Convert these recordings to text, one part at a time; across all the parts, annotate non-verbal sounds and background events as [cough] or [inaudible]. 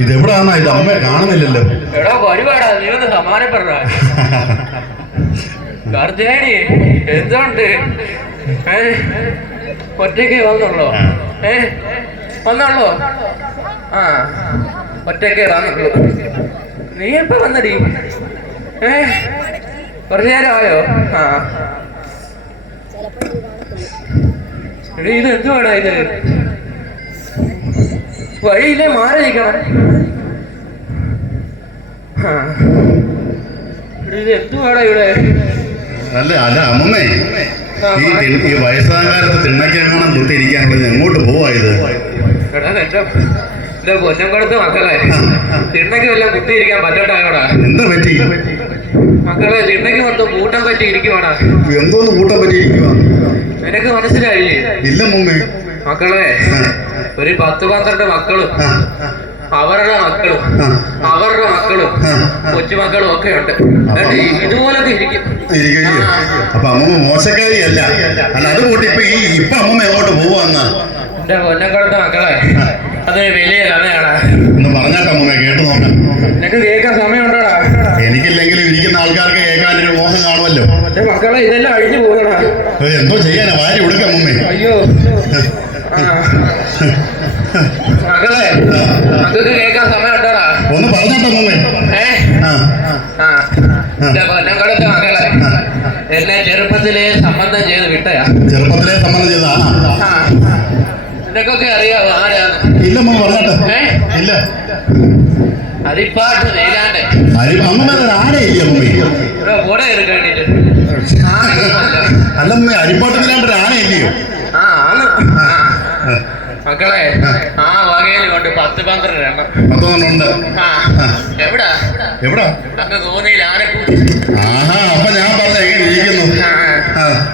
ഇതെവിടാന്നാ ഇത് അമ്മ കാണുന്നില്ലല്ലോ. എടാ പരിപാടാ നീ ഒന്ന് സമാനപ്പെടാ കാർത്തിയാനി [laughs] എന്തുണ്ട്? ഒറ്റയ്ക്ക് വന്നുള്ളോ ഏ വന്നുള്ളോ ആ ഒറ്റയ്ക്ക് വന്നുള്ളൂ നീ എപ്പോ വന്നടി? ഏ കുറച്ചു നേരമായോ? ആ. എടീ, ഇത് എന്തുവാടാ ഇത്? വഴിയിലെ മാറിയിരിക്കണം. നിൽക്കണം ആ. എടീ, ഇത് എന്തുവാടാ ഇവിടെ? അല്ല അല്ല അമ്മമ്മേ ഈ ഈ എങ്ങോട്ട് പോവാ ഇത്? എടാ എന്റെ എന്റെ പൊന്നം കൊടുത്ത് മക്കളെ തിണ്ണയ്ക്ക് വല്ലതും കുത്തിയിരിക്കാൻ പറ്റട്ടായോടാ എന്താ പറ്റി? മക്കളെ തിണ്ണക്ക് മൊത്തം കൂട്ടം പറ്റി ഇരിക്കുവാടാ. എന്തോന്ന് കൂട്ടം ഇരിക്കുവാ? നിനക്ക് മനസ്സിലായില്ലേ? ഇല്ല മുമ്മേ മക്കളെ ഒരു പത്ത് പന്ത്രണ്ട് മക്കളും അവരുടെ മക്കളും അവരുടെ മക്കളും കൊച്ചുമക്കളും ഒക്കെ ഉണ്ട്. ഇതുപോലെ അപ്പൊ അമ്മ മോശക്കാരിയല്ല. അല്ല അത് കൂട്ടി ഇപ്പൊ ഈ ഇപ്പൊ അമ്മ എങ്ങോട്ട് പോവാന്നാ? എന്റെ പൊന്നക്കടത്തെ മക്കളെ അത് വലിയ കഥയാണ്. ഒന്ന് പറഞ്ഞാട്ടെ അമ്മ കേട്ടു നോക്കാം. നിനക്ക് കേൾക്കാൻ സമയമുണ്ടോടാ? എനിക്കില്ലെങ്കിലും ഇരിക്കുന്ന ആൾക്കാർക്ക് കേൾക്കാൻ ഒരു മോഹം കാണുമല്ലോ. മക്കളെ ഇതെല്ലാം അഴിഞ്ഞു പോകണ എന്തോ ചെയ്യാനാ? വാരി കൊടുക്കാം അമ്മമ്മേ. അയ്യോ. ആ. മക്കളെ മക്കൾക്ക് കേൾക്കാൻ സമയമുണ്ടോടാ ഒന്ന് പറഞ്ഞാട്ടെ എന്നെ ചെറുപ്പത്തിലെ സംബന്ധം ചെയ്ത് വിട്ടയാ ചെറുപ്പത്തിലെ സംബന്ധം നിനക്കൊക്കെ അറിയാവോ ആരാണ് ഇല്ല പറഞ്ഞാട്ടെ. ഇല്ല. അരിപ്പാട്ട് നീലാണ്ട് അല്ലമ്മ ആനയില്ലയോ ആ മക്കളെ ആ. വകയിൽ കൊണ്ട് പത്ത് പന്ത്രണ്ട് എണ്ണം. പത്തോന്നുണ്ട് എവിടാ? എവിടാ? അങ്ങ് തോന്നിയിൽ ആനക്കൂട്ടി ആഹാ അപ്പൊ ഞാൻ പറഞ്ഞ എങ്ങനെ ഇരിക്കുന്നു?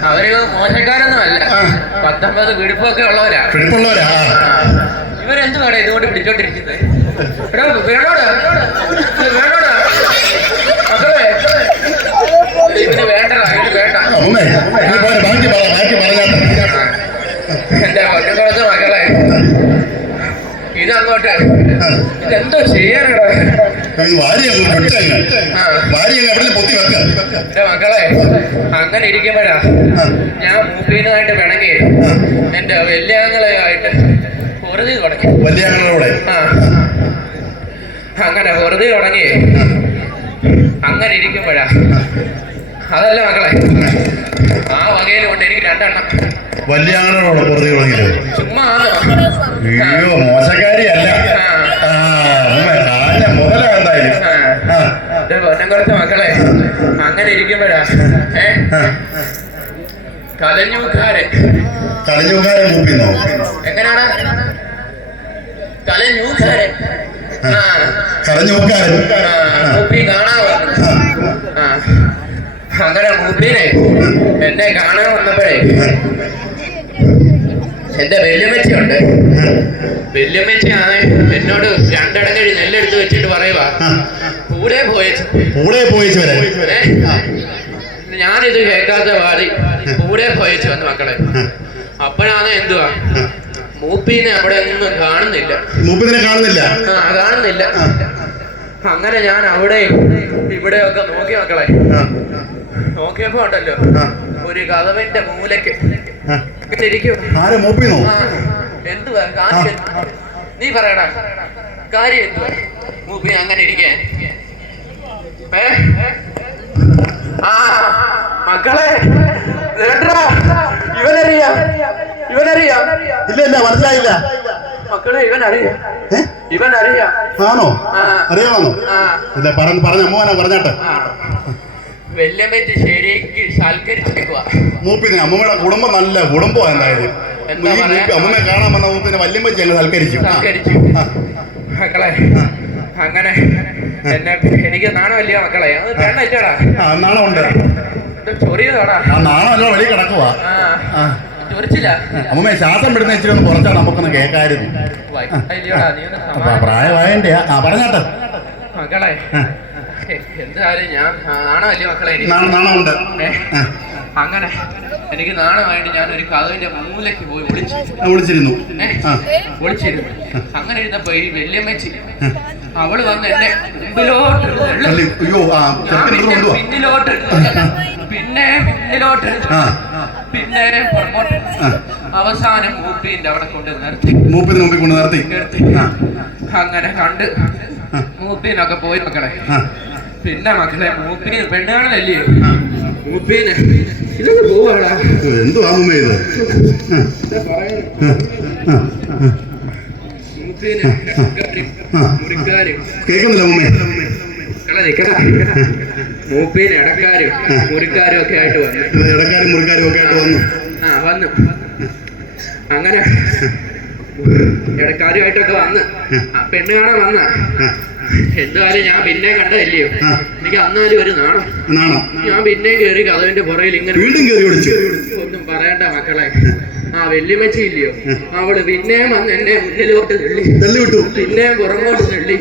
അവർ മോശക്കാരൊന്നും അല്ല. പത്തൊമ്പത് പിടിപ്പൊക്കെ ഉള്ളവരാ. പിടിപ്പുള്ളവരാ? ആ. ഇവരെന്തുവാടാ ഇതുകൊണ്ട് പിടിച്ചോണ്ടിരിക്കുന്നത് വേണോടാ? ഇത് വേണോടാ? മക്കളെ ഇതിന് വേണ്ടടാ ഇതിന് വേണ്ട. ബാക്കി പറ ബാക്കി പറഞ്ഞാട്ടെ എന്റെ കൊച്ചുകുളത്ത് മക്കളെ ചെയ്യാനടാ. എവിടെ പൊത്തി വെക്ക. എന്റെ മക്കളെ അങ്ങനെ ഇരിക്കുമ്പോഴാ ഞാൻ മൂപ്പീനുമായിട്ട് പിണങ്ങി. എന്റെ വല്യാങ്ങളെയായിട്ട് പൊറുതി തുടങ്ങി. ആ. അങ്ങനെ വെറുതെ തുടങ്ങി. അങ്ങനെ ഇരിക്കുമ്പോഴാ. അതല്ല മക്കളെ ആ വകയിൽ കൊണ്ട് എനിക്ക് രണ്ടെണ്ണം. വല്യാങ്ങളോട് വെറുതെ ചുമ്മാ അയ്യോ മോശക്കാരിയല്ല. ആ അമ്മ കാഞ്ഞ മുതലാ എന്തായാലും ആ കൊല്ലം കുറച്ച് മക്കളെ. അങ്ങനെ ഇരിക്കുമ്പോഴാ. ഏ? കലഞ്ഞൂക്കാരൻ. കലഞ്ഞൂക്കാര് കളിഞ്ഞുകാരൻ കൂപ്പിന്നോ എങ്ങനെയാണ് കലഞ്ഞൂക്കാരൻ. ആ, മൂപ്പി കാണാവോ? അങ്ങനെ മൂപ്പിനെ എന്നെ കാണാൻ വന്നപ്പോഴേ എന്റെ വല്യമ്മച്ചിയുണ്ട്. വല്യമ്മച്ചിയാണ് എന്നോട് രണ്ടടങ്ങഴി നെല്ലെടുത്ത് വെച്ചിട്ട് പറയുവാ. കൂടെ പോയച്ചു. കൂടെ പോയിച്ചു വരാൻ? ഞാനിത് കേൾക്കാത്ത വാടി കൂടെ പോയച്ചു വന്ന് മക്കളെ. അപ്പോഴാണ് എന്തുവാ? മൂപ്പീനെ അവിടെ ഒന്നും കാണുന്നില്ല. മൂപ്പീനെ കാണുന്നില്ല. ആ കാണുന്നില്ല. അങ്ങനെ ഞാൻ അവിടെ ഇവിടെ ഒക്കെ നോക്കി മക്കളെ. നോക്കിയപ്പോ ഉണ്ടല്ലോ. ഒരു കഥവിന്റെ മൂലക്ക് നീ പറയടാ. കാര്യം എന്തുവാ? മൂപ്പി അങ്ങനെ ഇരിക്കാൻ? ആ മക്കളെ ഇവനറിയാ. ഇവനറിയാം. ഇല്ല ഇല്ല മനസ്സിലായില്ല. മക്കളെ ഇവനറിയാം. ഇവൻ ഇവനറിയാം. ആണോ. അറിയാമോ ഇല്ല പറഞ്ഞ പറഞ്ഞ അമ്മോനെ പറഞ്ഞാട്ടെ. ആ. വെല്ലമ്പറ്റി ശരിക്ക് സൽക്കരിച്ചേക്കുവാ മൂപ്പിനെ അമ്മമ്മയുടെ കുടുംബം നല്ല കുടുംബമാണ് എന്തായാലും. എന്താ ഈ? മൂപ്പി- അമ്മമ്മയെ കാണാൻ വന്ന മൂപ്പിനെ വല്യമ്പച്ചി ഞങ്ങൾ സൽക്കരിച്ചു. മക്കളെ അങ്ങനെ എനിക്ക് നാണമില്ല മക്കളെ. പെണ്ണല്ലേടാ നാണമുണ്ട് ചൊറിയതാടാ ആ നാണം അല്ല വെളി കിടക്കുവാ. അമ്മമ്മയെ ശ്വാസം വിടുന്ന ഇച്ചിരി ഒന്ന് പുറത്താ നമുക്കൊന്ന് കേൾക്കായിരുന്നു. പ്രായമായന്റെ ആ. പറഞ്ഞാട്ടെ. മക്കളെ എന്താ എന്തായാലും ഞാൻ നാണമല്ലേ മക്കളെ നാണം നാണമുണ്ട്. അങ്ങനെ എനിക്ക് നാണമായിട്ട് ഞാൻ ഒരു കഥവിന്റെ മൂലയ്ക്ക് പോയി വിളിച്ചു. വിളിച്ചിരുന്നു. വിളിച്ചിരുന്നു. അങ്ങനെ ഇരുന്നപ്പോ ഈ വല്യമ്മച്ചി അവൾ വന്ന് എന്നെ മുമ്പിലോട്ട് ആ പിന്നെ പിന്നിലോട്ട് പിന്നെ അവസാനം മൂപ്പിന്റെ അവിടെ കൊണ്ട് നിർത്തി. മൂപ്പിന്റെ മുമ്പിൽ കൊണ്ട് നിർത്തി. നിർത്തി. അങ്ങനെ കണ്ട് മൂപ്പിനൊക്കെ പോയി മക്കളെ. പിന്നെ മക്കളെ മൂപ്പിന് പെണ്ണുകളല്ലയോ മൂപ്പീന് ഇതൊക്കെ പോവാടാ. എന്തോ എന്തുവാ അമ്മ ഇത്? കേക്കുന്നില്ല ആ. മൂപ്പീന് ഇടക്കാരും മുറിക്കാരും ഒക്കെ ആയിട്ട് വന്നു. ഇടക്കാരും മുറിക്കാരും ഒക്കെ ആയിട്ട് വന്നു. ആ വന്നു. അങ്ങനെ ഇടക്കാരുമായിട്ടൊക്കെ വന്ന്. പെണ്ണ് കാണാൻ വന്ന. എന്തായാലും ഞാൻ പിന്നെ കണ്ടതല്ലയോ എനിക്ക് അന്നാലും ഒരു നാണം. ഞാൻ പിന്നെ കയറി കഥവിന്റെ പുറകിൽ ഇങ്ങനെ ഒന്നും പറയണ്ട മക്കളെ. ആ വെല്ലുമച്ചി ഇല്ലയോ? അവൾ പിന്നെയും വന്ന് എന്നെ മുന്നിലോട്ട് തള്ളി. പിന്നെയും പുറമോട്ട് തള്ളി.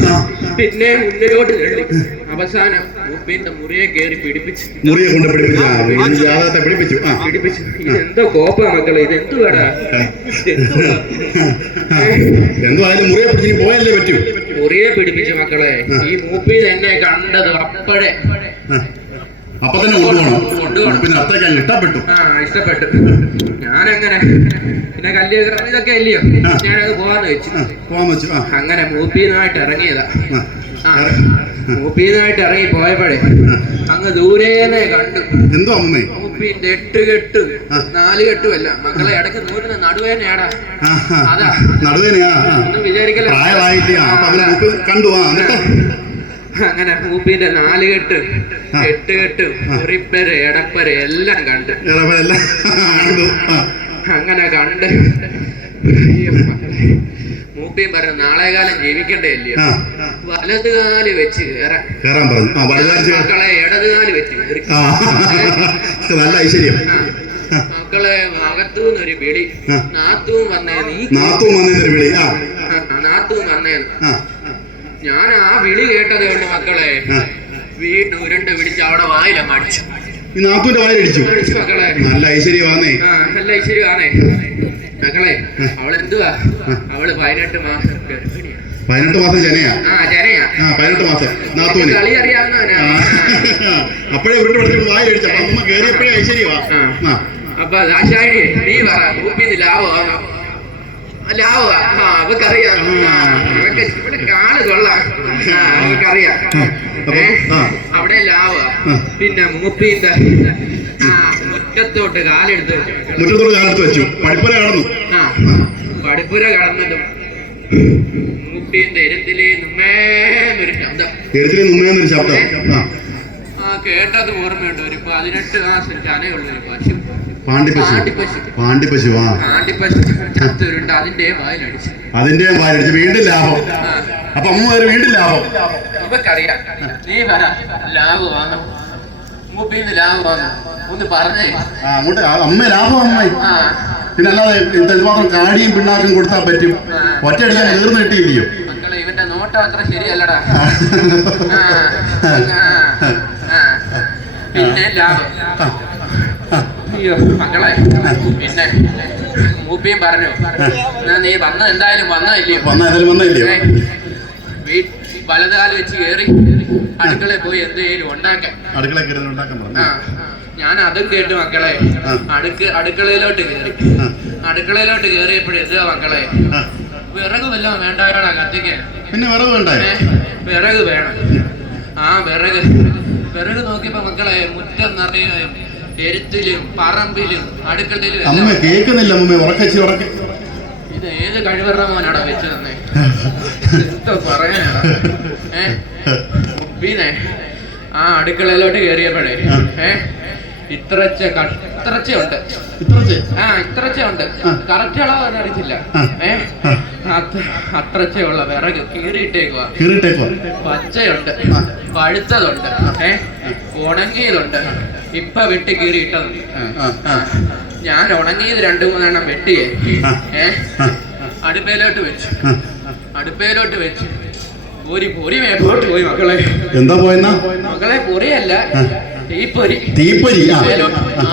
പിന്നെയും മുന്നിലോട്ട് തള്ളി. അവസാനം മൂപ്പിന്റെ മുറിയെ കയറി പിടിപ്പിച്ചു. മുറിയെ കൊണ്ട് പിടിപ്പിച്ചു. ജാതകത്തെ പിടിപ്പിച്ചു. പിടിപ്പിച്ചു. ഇതെന്തോ കോപ്പാ മക്കളെ ഇത് എന്തുവാടാ എന്തുവായാലും മുറിയെ പിടിച്ചു പോയല്ലേ പറ്റൂ. മുറിയെ പിടിപ്പിച്ചു മക്കളെ ഈ മൂപ്പിൽ എന്നെ കണ്ടത് അപ്പഴേ. അപ്പൊ തന്നെ കൊണ്ടുപോകണം. പിന്നെ അത്രയ്ക്ക് ഇഷ്ടപ്പെട്ടു. ആ ഇഷ്ടപ്പെട്ടു. ഞാനങ്ങനെ പിന്നെ കല്യാണം ഇതൊക്കെ അല്ലയോ ഞാനത് പോവാന്ന് വെച്ചു. പോകാൻ വെച്ചു. അങ്ങനെ മൂപ്പീനായിട്ട് ഇറങ്ങിയതാ. ആ. ആ മൂപ്പീന്നായിട്ട് ഇറങ്ങി പോയപ്പോഴേ അങ്ങ് ദൂരേനെ കണ്ടു. എന്തോ അമ്മേ? മൂപ്പീന്റെ എട്ട് കെട്ട് നാല് കെട്ടും അല്ല. മക്കളെ ഇടയ്ക്ക് നൂറിന് നടുവേനയാടാ. അതാ. നടുവേനയാ. ഒന്നും വിചാരിക്കല പ്രായമായില്ല കണ്ടു ആ അങ്ങനെ മൂപ്പിന്റെ നാല് കെട്ട്. എട്ട് കെട്ട് മുറിപ്പര് എടപ്പര എല്ലാം കണ്ട്. അങ്ങനെ കണ്ട്. മൂപ്പിയും പറഞ്ഞു നാളെ കാലം ജീവിക്കണ്ടേ അല്ലയോ വലത് കാൽ വെച്ച് കയറാൻ. കയറാൻ പറഞ്ഞു. മക്കളെ ഇടത് കാൽ വെച്ച് കയറി. നല്ല ഐശ്വര്യം. മക്കളെ അകത്തുനിന്ന് ഒരു വിളി. ആ. നാത്തും വന്നേ നീ നാത്തും വന്നൊരു വിളി. വന്നേന്ന്. ഞാൻ ആ വിളി കേട്ടത് കൊണ്ട് മക്കളെ വീട്ടിൽ ഉരുണ്ട് പിടിച്ച് അവിടെ വായില അടിച്ചു ഈ നാത്തൂന്റെ വായിലടിച്ചു. മക്കളെ. നല്ല ഐശ്വര്യമാണേ നല്ല ഐശ്വര്യമാണേ മക്കളെ അവളെന്തുവാ അവൾ പതിനെട്ട് മാസം പതിനെട്ട് മാസം ജനയാ? ആ പതിനെട്ട് മാസം. നാത്തൂന്. അപ്പോഴേ ഉരുട്ട് പഠിച്ചിട്ട് വായിലടിച്ചു അപ്പൊ അമ്മ കയറിയപ്പോഴേ. ആ. അപ്പൊ ദാശായണി നീ പറ ഗ്രൂപ്പിന്ന് ലാഭമാണോ ലാഭമാ അവക്കറിയാം ഇവിടെ കാൾ കൊള്ളാം. അവക്കറിയാം അവിടെ ലാഭ. പിന്നെ മൂപ്പിന്റെ ആ മുറ്റത്തോട്ട് കാലെടുത്ത് വെച്ചു. മുറ്റത്തോട് കാലത്ത് വെച്ചു. പഠിപ്പുര കടന്നു. ആ പടിപ്പുര കടന്നിട്ടും മൂപ്പിന്റെ എരുത്തിലെ നമ്മേന്നൊരു ശബ്ദം. എഴുത്തിലെ നുമ്മയെന്നൊരു ശബ്ദം. ആ. ആ കേട്ടത് ഓർമ്മയുണ്ട്. ഒരു പതിനെട്ട് മാസം ചനയുള്ള ഒരു പശു. പാണ്ടിപ്പശു. പാണ്ടിപ്പശു. പാണ്ടിപ്പശു ആ. പാണ്ടിപ്പശു ചത്തുരുണ്ട്. അതിന്റെ വായിലടിച്ചു. അതിന്റെ വായിലടിച്ചു. വീണ്ടും ലാഭം. അപ്പൊ അമ്മ വരെ വീണ്ടും ലാഭം. നമുക്കറിയാം. നീ പറ ലാഭമാണോ മൂപ്പിന്ന് ലാഭമാണോ ഒന്ന് പറഞ്ഞേ. ആ അങ്ങോട്ട് ആ അമ്മ ലാഭം അമ്മ ആ. പിന്നെ അല്ലാതെ ഇതുമാത്രം കാടിയും പിണ്ണാക്കും കൊടുത്താൽ പറ്റും. ഒറ്റയടിക്കാൻ തീർന്നു കിട്ടിയില്ലയോ? മക്കളെ ഇവന്റെ നോട്ടം അത്ര ശരിയല്ലടാ. ആ. ആ, ആ, ആ. പിന്നെ ലാഭം. അയ്യോ മക്കളെ. പിന്നെ മൂപ്പിയും പറഞ്ഞു. എന്നാ നീ വന്നത് എന്തായാലും വന്നതല്ലയോ വന്ന ഏതായാലും വന്നില്ലയോ വീ- വലതുകാൽ വെച്ച് കയറി അടുക്കളയിൽ പോയി എന്തെങ്കിലും ഉണ്ടാക്കാൻ. അടുക്കള കയറി ഉണ്ടാക്കാൻ പറഞ്ഞു. ഞാൻ അതും കേട്ടു മക്കളെ. അടുക്ക അടുക്ക് അടുക്കളയിലോട്ട് കയറി അടുക്കളയിലോട്ട് കയറിയപ്പോഴും എന്തുവാ മക്കളെ. വിറക് വല്ലതും വേണ്ടായോടാ കത്തിക്കാൻ? പിന്നെ വിറക് വേണ്ടായോ ഏ, വിറക് വേണം. ആ വിറക്. വിറക് നോക്കിയപ്പോ മക്കളെ മുറ്റം നിറയെ എരുത്തിലും പറമ്പിലും അടുക്കളയിലും കേൾക്കുന്നില്ല ഉറക്കച്ചി ഉറക്ക ഇത് ഏത് കഴിവറ മോനാടാ വെച്ചിരുന്നേ ഏ? ആ അടുക്കളയിലോട്ട് കേറിയപ്പോഴേ ഏ? ഇത്രച്ച ഇത്രച്ചുണ്ട് ഇത്രച്ചേ? ആ ഇത്രച്ചുണ്ട് കറക്റ്റ് അളവ് അറിയിച്ചില്ല. ഏ? അത്രച്ചുള്ള വിറക് കീറിയിട്ടേക്കുവാ. കീറിട്ടേക്കോ പച്ചയുണ്ട്. പഴുത്തതുണ്ട്. ഏ? ഉണങ്ങിയതുണ്ട്. ഇപ്പൊ വെട്ടി കീറിയിട്ടത് ഞാൻ ഉണങ്ങിയത് രണ്ടു മൂന്നെണ്ണം വെട്ടിയേ. ഏ? അടുപ്പയിലോട്ട് വെച്ചു. അടുപ്പയിലോട്ട് വെച്ച്. പൊരി പൊരി മേപ്പോട്ട് പോയി മക്കളെ. എന്താ പോയെന്നാ? മക്കളെ പൊറിയല്ല തീപ്പൊരി. തീപ്പൊരി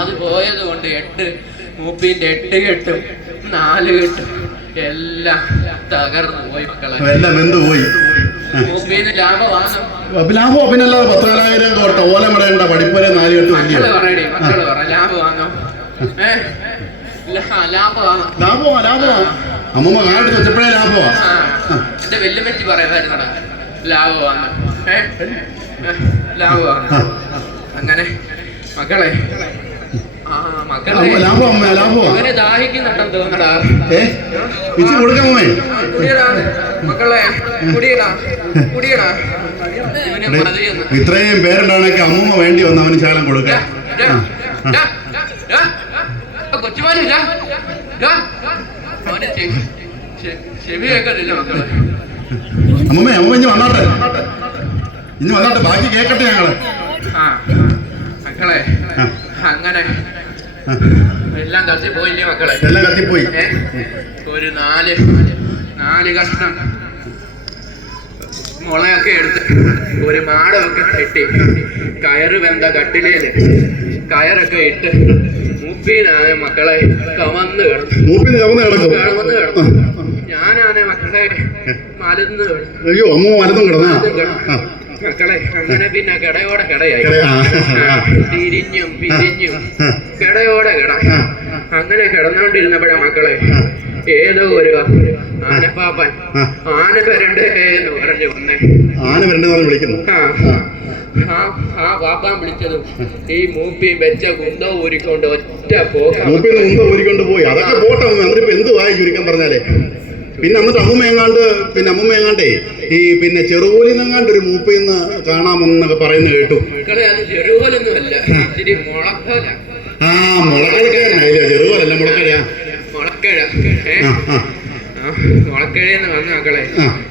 അത് പോയത് കൊണ്ട് എട്ട് മൂപ്പിന്റെ എട്ട് കെട്ടും നാല് കെട്ടും. എല്ലാം തകർന്നു പോയി മക്കളെ. എല്ലാം എന്ത് പോയി. മൂപ്പിന്ന് ലാഭമാണ് ലാഭമോ പിന്നല്ലാതെ പത്തിനായിരം കോട്ട ഓലം വിടേണ്ട പഠിപ്പരെ നാല് കെട്ട് വലിയ മക്കൾ പറയടി മക്കൾ പറ. ലാഭമാണോ ഏ ലാ- ലാഭമാണോ ലാഭമാ ലാഭമാ അമ്മമ്മ കാണിട്ട് വെച്ചപ്പോഴേ ലാഭമാ എന്റെ വെല്ലുമെച്ചി പറയുമായിരുന്നടാ ലാഭമാണ് ലാഭമാണ്. അങ്ങനെ മക്കളെ. മക്കളെ. അമ്മ ദാഹിക്കുന്നുണ്ടെന്ന് തോന്നടാ മക്കളെ. കുടിയടാ കുടിയടാ. ഇത്രയും പേരുണ്ടാണെങ്കിൽ അമ്മൂമ്മ വേണ്ടി വന്ന് അവന് ശാലം കൊടുക്കാം. അവന് ചെവി കേൾക്കത്തില്ല മക്കളെ അമ്മമ്മ അമ്മമ്മ ഇനി വന്നാട്ടെ. ഇനി വന്നാട്ടെ. ബാക്കി കേക്കട്ടെ ഞങ്ങൾ. മക്കളെ അങ്ങനെ എല്ലാം കത്തി പോയില്ലേ മക്കളെ? എല്ലാം കത്തി പോയി. ഒരു നാല് നാല് കഷ്ണം മുളയൊക്കെ എടുത്ത് ഒരു മാടമൊക്കെ കെട്ടി കയറ് വെന്ത കട്ടിലേൽ കയറൊക്കെ ഇട്ട് മുപ്പീനാണ് മക്കളെ കമന്ന് കിടന്നു. മൂപ്പിന് കവന്ന് കിടക്കും. കമന്ന് കിടന്നു. ഞാനാണ് മക്കളെ മലന്ന് അയ്യോ അമ്മ മലത്തും കിടന്നാ? മക്കളെ അങ്ങനെ പിന്നെ കിടയോടെ കിടയായി. തിരിഞ്ഞും പിരിഞ്ഞും. കിടയോടെ കിട. അങ്ങനെ കിടന്നോണ്ടിരുന്നപ്പോഴാ മക്കളെ ഏതോ ഒരു ആനപ്പാപ്പൻ. ആന വരണ്ടേ എന്ന് പറഞ്ഞു വന്നേ. ആന വരണ്ടെന്നാണ് വിളിക്കുന്നു. ആ. പാപ്പാൻ വിളിച്ചതും ഈ മൂപ്പി വെച്ച കുന്തവും ഊരിക്കൊണ്ട് ഒറ്റ പോക്ക മുമ്പ് ഊരിക്കൊണ്ട് പോയി. അതൊക്കെ പോട്ടെ എന്നിട്ട് എന്ത് വായി ചുരുക്കം പറഞ്ഞാലേ? പിന്നെ എന്നിട്ട് അമ്മ എങ്ങാണ്ട് പിന്നെ അമ്മ എങ്ങാണ്ടേ ഈ പിന്നെ ചെറുപോലിന്നെങ്ങാണ്ട് ഒരു മൂപ്പിന്ന് കാണാമെന്നൊക്കെ പറയുന്ന കേട്ടു. മക്കളെ അത് ചെറുപോലൊന്നും അല്ല ഇച്ചിരി മുളക്കല. ആ മുളക്കഴക്കാരനായില്ല ചെറുപോലല്ല മുളക്കഴ മുളക്കഴ ആ, വന്ന മക്കളെ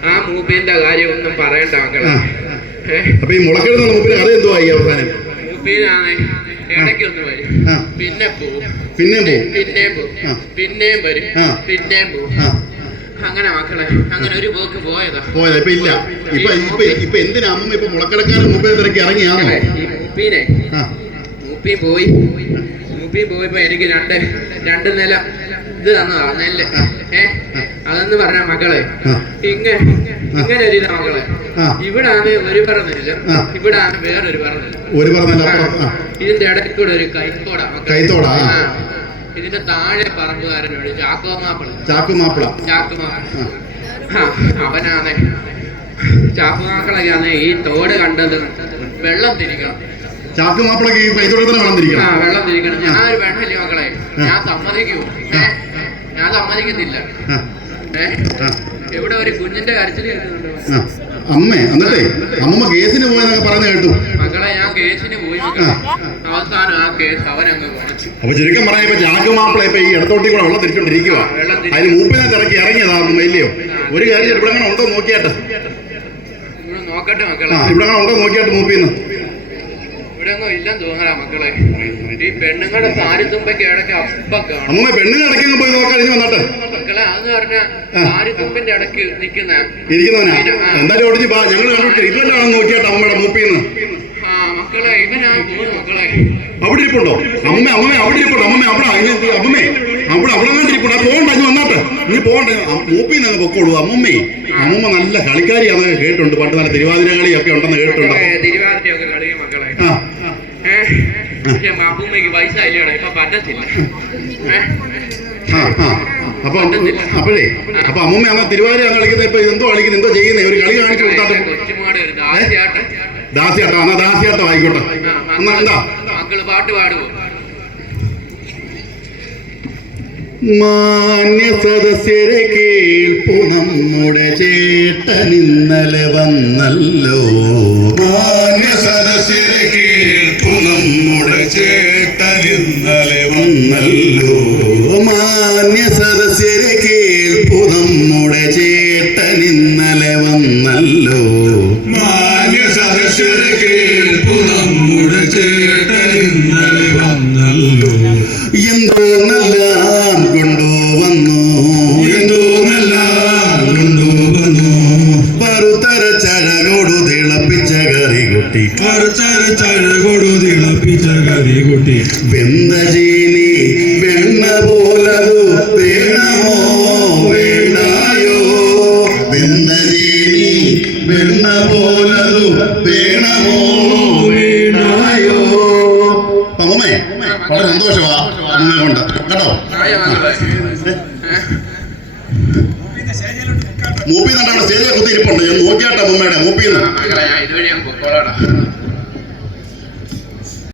ആ. മൂപ്പിന്റെ കാര്യം ഒന്നും പറയണ്ട മക്കളെ. അപ്പൊ ഈ മുളക്കെഴുന്ന മൂപ്പിന് കഥ എന്തുവാ ഈ അവസാനം? മൂപ്പിനാണ് ഇടയ്ക്കൊന്ന് വരും. പിന്നെ പോവും. പിന്നെയും പോവും. പിന്നെയും പോവും. പിന്നെയും വരും. പിന്നെയും പോവും. അങ്ങനെ മക്കളെ അങ്ങനെ ഒരു പോക്ക് പോയതാ. പോയത്. ഇപ്പൊ ഇല്ല. ഇപ്പൊ ഇപ്പൊ ഇപ്പൊ എന്തിനാ അമ്മ ഇപ്പൊ മുളക്കിടക്കാരൻ മുമ്പേ തിരക്കി ഇറങ്ങിയാണോ മൂപ്പീനെ മൂപ്പി പോയി. മൂപ്പി പോയപ്പോ എനിക്ക് രണ്ട് രണ്ട് നില ഇത് തന്നതാ നെല്ല്. ഏ? അതെന്ന് പറഞ്ഞ മക്കളെ ആ. ഇങ്ങനെ ഇങ്ങനെ ഒരു മകളെ. ഇവിടാണ് ഒരു പറഞ്ഞില്ല. ഇവിടാണ് വേറൊരു പറഞ്ഞില്ല. ഒരു പറഞ്ഞില്ല. ഇതിന്റെ ഇടയ്ക്ക് കൂടെ ഒരു കൈത്തോടാ. ഇതിന്റെ താഴെ പറമ്പുകാരനോട് ചാക്കോ മാപ്പിള ചാക്കോ മാപ്പിള ചാക്കോ മാപ്പിള അവനാണ്. ചാപ്പുമാക്കളൊക്കെയാണ് ഈ തോട് കണ്ടത്. വെള്ളം തിരിക്കണം. ചാക്കു മാപ്പിളക്ക് ഈ കൈത്തോടെ തന്നെ ആ വളർന്നിരിക്കണം വെള്ളം തിരിക്കണം. ഒരു പെണ്ണല്ലേ മക്കളെ? ഞാൻ സമ്മതിക്കൂ. ഞാൻ ആ. ഇവിടെ ഒരു കുഞ്ഞിന്റെ കരച്ചിൽ അമ്മേ എന്നിട്ടേ അമ്മ കേസിന് പോയെന്നൊക്കെ പറഞ്ഞു കേട്ടു. മകളെ ഞാൻ കേസിന് പോയി അവസാനം ആ കേസ് അവനങ്ങ് കുറച്ചു അപ്പൊ ചുരുക്കം പറഞ്ഞ ഇപ്പൊ ചാക്കു മാപ്പിള ഇപ്പൊ ഈ ഇടത്തോട്ടി കൂടെ വെള്ളം തിരിച്ചോണ്ടിരിക്കുക അതിന് മൂപ്പിനെ ഇറക്കി ഇറങ്ങിയതാ ഇല്ലയോ? ഒരു കാര്യം ഇവിടെ അങ്ങനെ ഉണ്ടോ നോക്കിയാട്ടെ. ഇവിടെ നോക്കട്ടെ മക്കളെ. ഇവിടെ അങ്ങനെ ഉണ്ടോ നോക്കിയാട്ട് മൂപ്പിന്ന്. ഇവിടെ ഒന്നും ഇല്ലെന്ന് തോന്നണ മക്കളെ. ഈ പെണ്ണുങ്ങളുടെ സാരിത്തുമ്പൊക്കെ ഇടയ്ക്ക് അപ്പ കാണും. അമ്മമ്മ പെണ്ണുങ്ങൾ ഇടയ്ക്കങ്ങ് പോയി നോക്കാൻ ഇനി വന്നട്ടെ. മക്കളെ അന്ന് പറഞ്ഞ സാരിത്തുമ്പിന്റെ ഇടയ്ക്ക് നിൽക്കുന്ന ഇരിക്കുന്നവനാ? എന്തായാലും ഓടിച്ച് പാ ഞങ്ങൾ കണ്ടുപിടിച്ചത് ഇതുവല്ലാണെന്ന് നോക്കിയാട്ടെ അമ്മയുടെ മൂപ്പിന്ന്. ആ മക്കളെ ഇവനാ മക്കളെ. അവിടെ ഇരിപ്പുണ്ടോ? അമ്മ അമ്മ അവിടെ ഇരിപ്പുണ്ടോ? അമ്മ അവിടെ അമ്മമ്മേ അവിടെ അവിടെ ഇരിപ്പുണ്ട്. പോകണ്ട ഇനി വന്നാട്ടെ. ഇനി പോകണ്ട. മൂപ്പിന്ന് അങ്ങ് പൊക്കോളൂ. അമ്മമ്മേ അമ്മമ്മ നല്ല കളിക്കാരിയാണെന്ന് കേട്ടിട്ടുണ്ട്. പണ്ട് നല്ല തിരുവാതിര കളിയൊക്കെ ഉണ്ടെന്ന് കേട്ടിട്ടുണ്ട്. ആ. പക്ഷെ അപ്പൂമ്മയ്ക്ക് പൈസ ഇല്ലയാണ് ഇപ്പൊ പറ്റത്തില്ല. അപ്പൊ അപ്പോഴേ അപ്പൊ അമ്മൂമ്മ അന്ന് തിരുവാതിര കളിക്കുന്നത് ഇപ്പൊ ഇതെന്തോ കളിക്കുന്നത് എന്തോ ചെയ്യുന്നത് ഒരു കളി കാണിച്ചു കൊടുത്താട്ടെ ദാസിയാട്ടം. എന്നാ ദാസിയാട്ടോ ആയിക്കോട്ടെ. എന്നാ എന്താ? മക്കൾ പാട്ട് പാടുവോ? മാന്യ സദസ്യരെ കേൾപ്പു നമ്മുടെ ചേട്ടൻ ഇന്നലെ വന്നല്ലോ. മാന്യ ഇന്നലെ വന്നല്ലോ വെന്തജീനി വെണ്ണ പോലതു